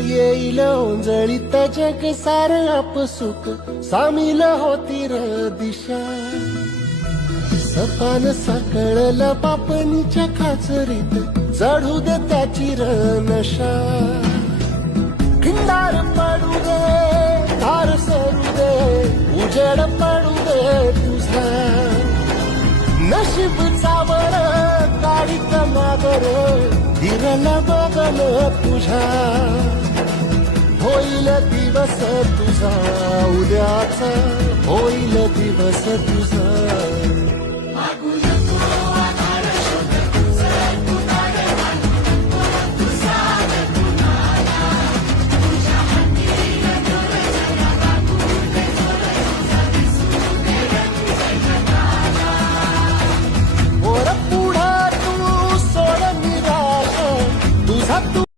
येईल ओंजळीत जग सार आपसुक सामील होती र दिशा सपान साकळला पापणीच्या खाचरीत चढू दे त्याची र नशा खिंडार पडू दे धार सरू दे उजेड पडू दे तुझा नशीब चावर काढीत मागर धीरला बघन तुझ्या होईल दिवस तुझा उद्याचा होईल दिवस तुझा